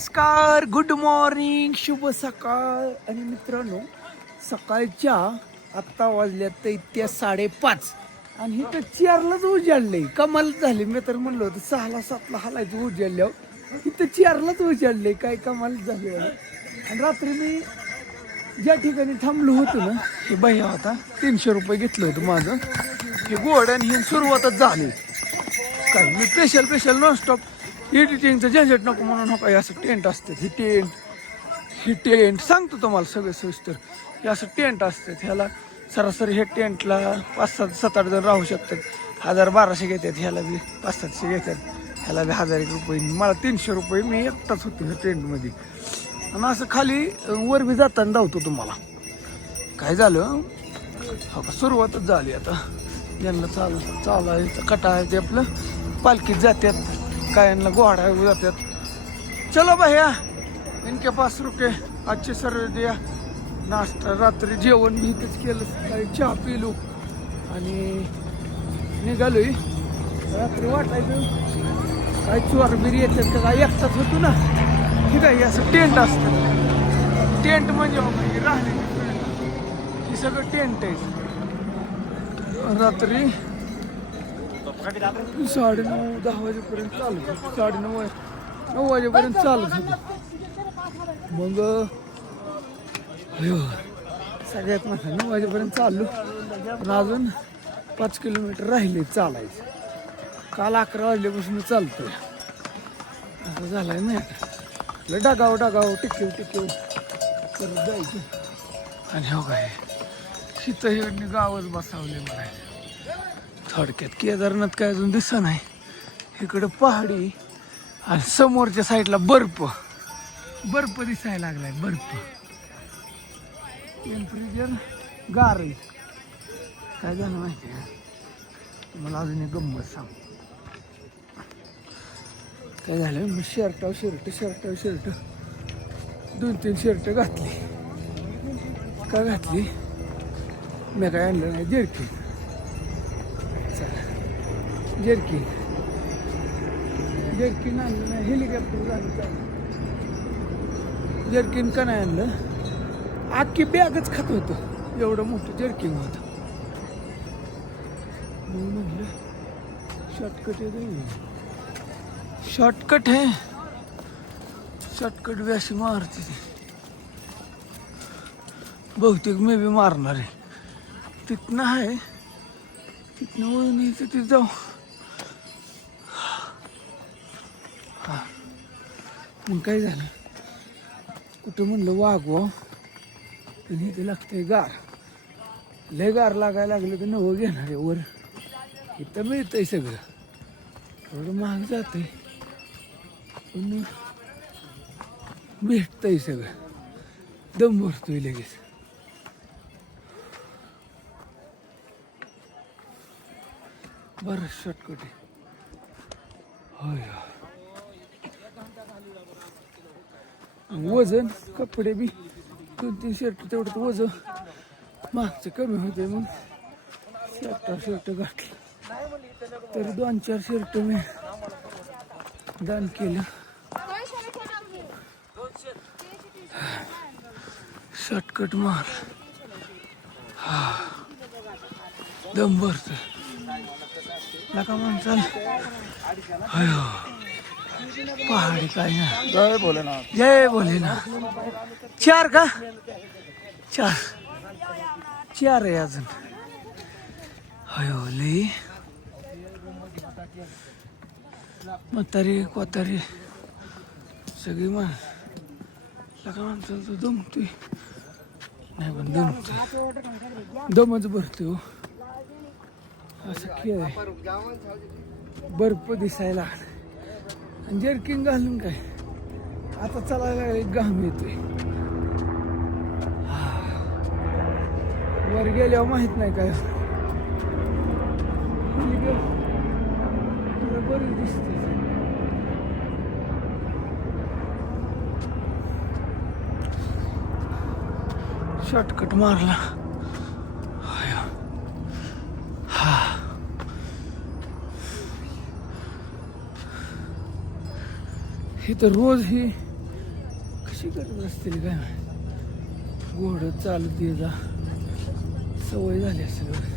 नमस्कार good morning शुभ सकाळ. आणि मित्रांनो सकाळच्या आत्ता वाजल्यात तर इतक्या साडेपाच. आणि हे तर चेअरलाच उजाडलंय. कमाल झाले. मी तर म्हणलं होतं सहाला सातला हालायचं उजाडल्यावर इथं चेअरलाच उजाडलंय. काय कमाल झाले आणि रात्री मी ज्या ठिकाणी थांबलो होतो ना ते भैया होता तीनशे रुपये घेतलं होतं माझं. हे गोड आणि हे सुरुवातच झाली. काय मी स्पेशल स्पेशल नॉनस्टॉप एडिटिंगचं झंझट नको म्हणून हो हे असं टेंट असतं. ही टेंट ही टेंट सांगतो तुम्हाला सगळे सविस्तर हे असं टेंट असतात ह्याला सरासरी हे टेंटला पाच सात सात आठ जण राहू शकतात. हजार बाराशे घेतात. ह्याला बी पाच सातशे घेतात. ह्याला बी हजार एक रुपये. मला तीनशे रुपये मी एकटाच होतो ह्या टेंटमध्ये आणि असं खाली वर बी जाताना धावतो तुम्हाला. काय झालं? हो का? सुरुवातच झाली आता. यांना चाल चालायचं कटा आहे ते आपलं पालखीत जातात कायांना गोहाडा जातात चलो भैया इनके पास रुके अच्छे सर्व द्या. नाश्ता रात्री जेवण मी इथेच केलं सकाळी चहा पिलो आणि निघालोय. रात्री वाटायचं. काय चोर बिरी येतात का काय एकटाच होतो ना. ठीक आहे असं टेंट असतं. टेंट म्हणजे हे राहण्याची हे सगळं टेंट आहे. रात्री साडे नऊ दहा वाजेपर्यंत चालू. साडे नऊ वाजे नऊ वाजेपर्यंत चालत होतं मग सगळ्यात मोठा नऊ वाजेपर्यंत चाललो पण अजून पाच किलोमीटर राहिले चालायचं. काल अकरा वाजल्यापासून चालतो चालतोय. असं झालंय नाही डगाव डागाव डागाव टिकेव टिकेव करत जायचं. आणि हो काय शीत हे गावच बसावले म्हणायचं. थोडक्यात केदारनाथ काय अजून दिसत नाही. इकडं पहाडी आणि समोरच्या साईडला बर्फ. बर्फ दिसायला लागलाय बर्फ. टेम्परेचर गार आहे. काय झालं माहिती आहे तुम्हाला अजून एक गंमत सांग काय झालं? मी शर्टाव शर्ट शर्टावर शर्ट दोन तीन शर्ट घातली. का घातली? मी काय आणलं नाही जेरकी जर्किन जर्किन आणलं नाही हेलिकॉप्टर झालं चालू जर्किन का नाही आणलं? अख्खी बॅगच खात होतं. एवढं मोठं जर्किन होतं. म्हटलं म्हणलं शॉर्टकट आहे शॉर्टकट आहे. शॉर्टकट बी मारते ती. बहुतेक मी बी मारणार आहे. तिथनं आहे. तिथनं वळून यायचं तिथं जाऊ. मग काय झालं? कुठं म्हणलं वागवा हो. आणि इथे लागतंय गार. लय गार लागायला लागलं तर नवं घेणार आहे वर. इथं मिळतंय सगळं. थोडं महाग जातंय. पण भेटतंय सगळं. दम भरतोय लगेच. बरं शॉर्टकट आहे. होय. वजन कपडे बी दोन तीन शर्ट तेवढं वजन. मागचं कमी होते मग शर्ट शर्ट घातलं. तरी दोन चार शर्ट मी दान केलं. शॉर्टकट मार. हा. दम भरतो नका म्हणचाल अयो पहाडी काय ना जय भोलेनाथ. जय बोले ना चार का? चार. चार आहे अजून. अयो लई म्हातारी कोतारी सगळी मान लका माणसाला तर दमतोय. नाही पण दमतोय. दमच भरतोय हो. असं खेळ आहे. बर्फ दिसायला आणि जर्किंग घालून काय? आता चला एक घाम येतोय. वर गेल्यावर माहीत नाही काय. तुला बरी दिसते शॉर्टकट मारला. ही तर रोज ही कशी करत असतील काय माहित. घोडं चालत ये जा सवय झाली असेल बरं.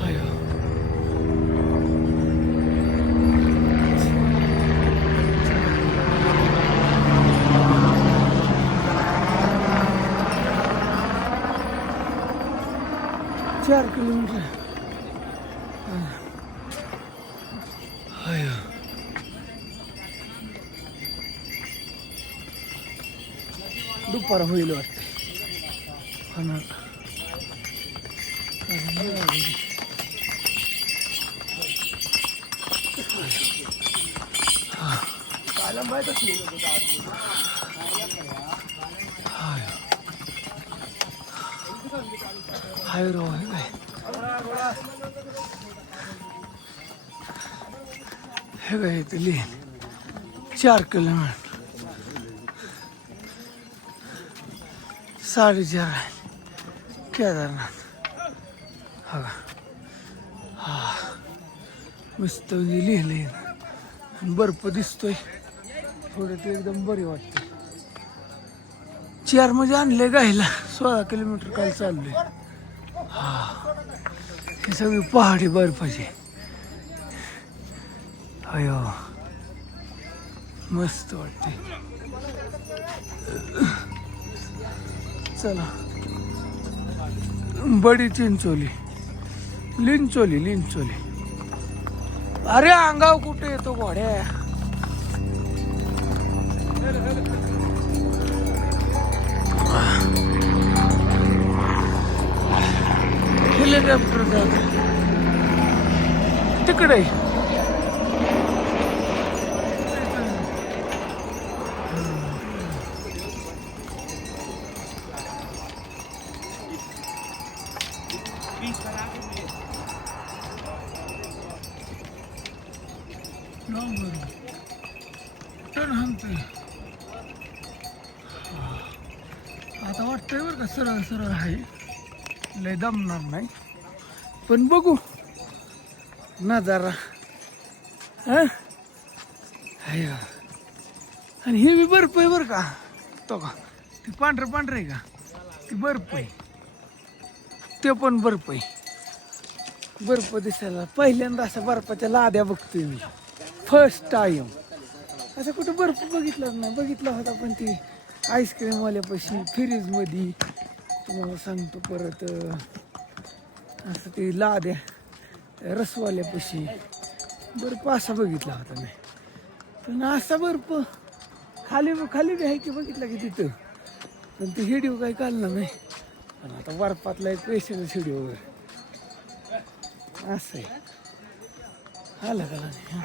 हाय हो. चार किलोमीटर दुपार होईल वाटते. पण हाय रो आहे काय हे काय इथे चार किलोमीटर. साडेचार आहे केदारनाथ हा हा मस्त लिहिले बर्फ दिसतोय थोडं ते एकदम बरी वाटते चेअर म्हणजे आणले गायला सोळा किलोमीटर काल चाललोय हा ही सगळी पहाडी बर्फाची अयो मस्त वाटते चला. बडी चिंचोली. लिंचोली लिंचोली. अरे अंगाव कुठे येतो घोड्या हेलिकॉप्टर जात तिकडे टन हाणतोय आता वाटतंय बरं का सरळ सरळ आहे. लय दमणार नाही. पण बघू. नजारा हा? हाय आणि हे बी बर्फ आहे बरं का? तो का? ती पांढरं पांढरं आहे का? ती बर्फ आहे. ते पण बर्फ आहे. बर्फ दिसायला. पहिल्यांदा असा बर्फाच्या लाद्या बघतोय मी. फर्स्ट टाइम असं कुठं बर्फ बघितलाच नाही. बघितला होता पण ती आईस्क्रीमवाल्यापाशी फ्रीजमध्ये तुम्हाला सांगतो परत असं ते लाद्या रसवाल्यापाशी. बर्फ असा बघितला होता मी. पण असा बर्फ खाली खाली बी आहे की बघितला की तिथं. पण ते व्हिडिओ काही काढला नाही. पण आता बर्फातला एक पेशल व्हिडिओ वगैरे असं आहे. आलं का नाही?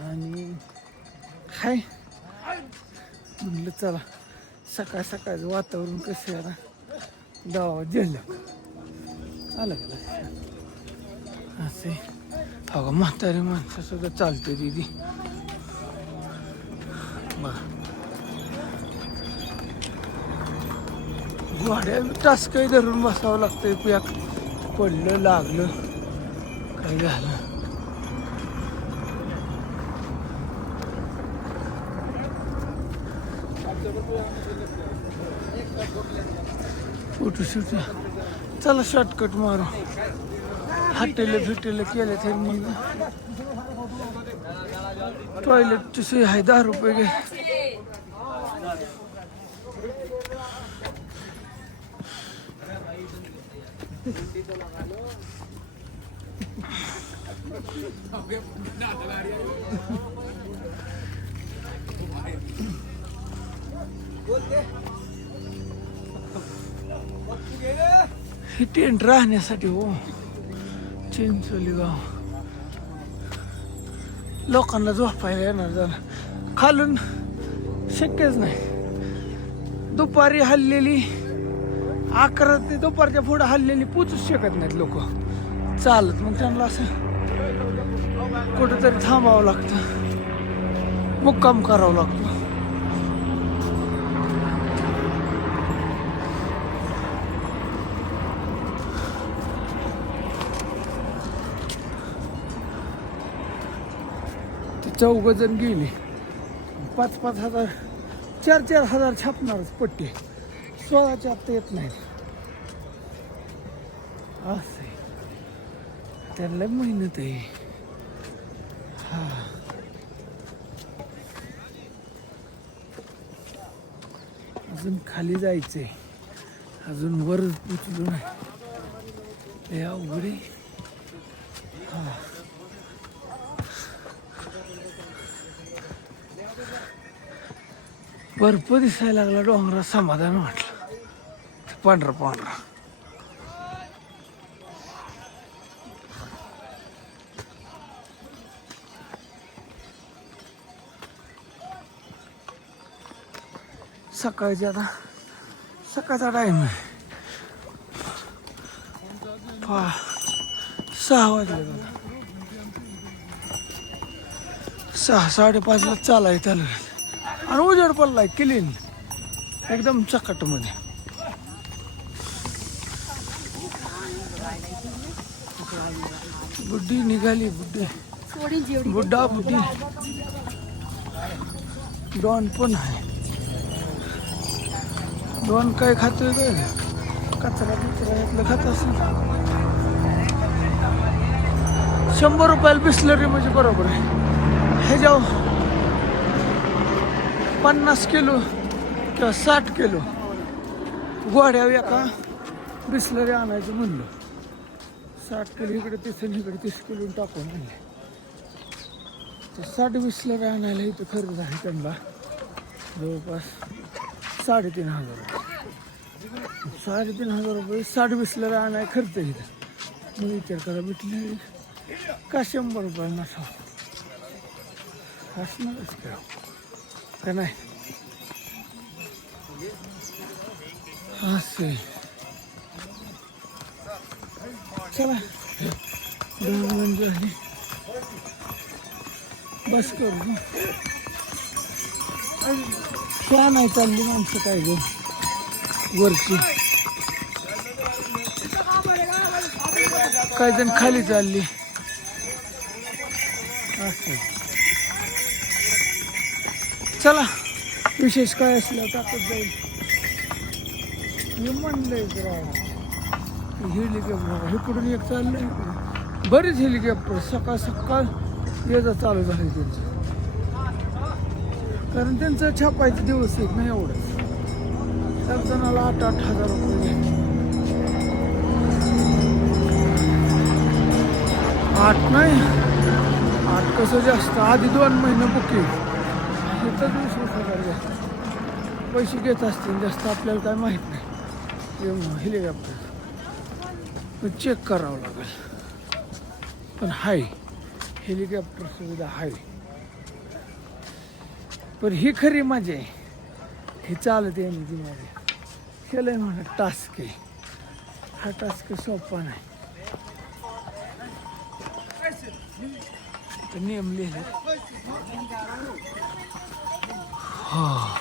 आणि हाय. म्हणलं चला सकाळ सकाळचं वातावरण कसं आहे दवा गावात आलं का असे हो का म्हातारी माणसं सुद्धा चालते दिदी. बघा. गोड्या टास काही धरून बसावं लागतंय पियाक पडलं लागलं काही झालं? फोटो शूट चला शॉर्टकट मारू. हॉटेल फिटेल केले तर मग टॉयलेटची सोय आहे दहा रुपये घे. हे टेंट राहण्यासाठी हो. चिंचोली गाव. लोकांना झोपायला येणार जरा. खालून शक्यच नाही. दुपारी हल्लेली अकरा ते दुपारच्या पुढे हल्लेली पोचूच शकत नाहीत लोक. चालत मग त्यांना असं कुठंतरी थांबावं लागतं. मुक्काम करावं लागतो. चौघ जण गेले. पाच पाच हजार चार चार हजार छापणारच पट्टी. सोळाच्या आत्ता येत नाहीत. असं आहे. त्यांना मेहनत आहे. हा. अजून खाली जायचंय. अजून वर उचलू नाही लय अवघड आहे. बर्फ दिसायला लागला डोंगरा समाधान वाटलं. पांढरा पांढरा. सकाळची आता सकाळचा टाइम आहे. पहा सहा वाजले सहा साडेपाचला चालाय चालू आणि उजेड पडलाय क्लीन एकदम चकटमध्ये बुड्डी निघाली बुड्डी बुड्डा बुड्डी डॉन पण आहे. डॉन काय खातोय काय कचरा बिचरा यातलं खात असेल. शंभर रुपयाला बिसलरी म्हणजे बरोबर आहे. हे जाऊ. पन्नास किलो किंवा साठ किलो गोड्या एका बिसलरी आणायचं म्हणलं. साठ किलो इकडे तीस इकडे तीस किलो टाकून आणले. तर साठ बिसलरी आणायला इथं खर्च आहे त्यांना. जवळपास साडेतीन हजार रुपये. साडेतीन हजार रुपये साठ बिसलरी आणाय खर्च इथं. मग विचार करा भेटले का शंभर रुपये नसा? असणारच का? का नाही असं आहे. चला दहा मिनिट झाली बस करू का नाही चालली माणसं काय गं वरची काय जण खाली चालली असं आहे. चला. विशेष काय असलं टाकत जाईल. मी म्हणलंय हेलिकॉप्टर इकडून एक चाललंय? बरेच हेलिकॉप्टर सकाळ सकाळ येजा चालू झाले त्यांचं. कारण त्यांचं छापायचं दिवस एक नाही एवढं. त्या जणाला आठ आठ हजार रुपये आठ नाही. आठ कसं जास्त? आधी दोन महिने बुकिंग तिथं वीस वीस पैसे घेत असतील जास्त आपल्याला काय माहीत नाही. हेलिकॉप्टर पण चेक करावं लागेल. पण हाय हेलिकॉप्टर सुविधा हाय. पण ही खरी मजा आहे. हे चालत आहे ती माझी केलंय म्हणा टास्क आहे. हा टास्क सोपा नाही. नियम लिहिले. ਹਾਂ।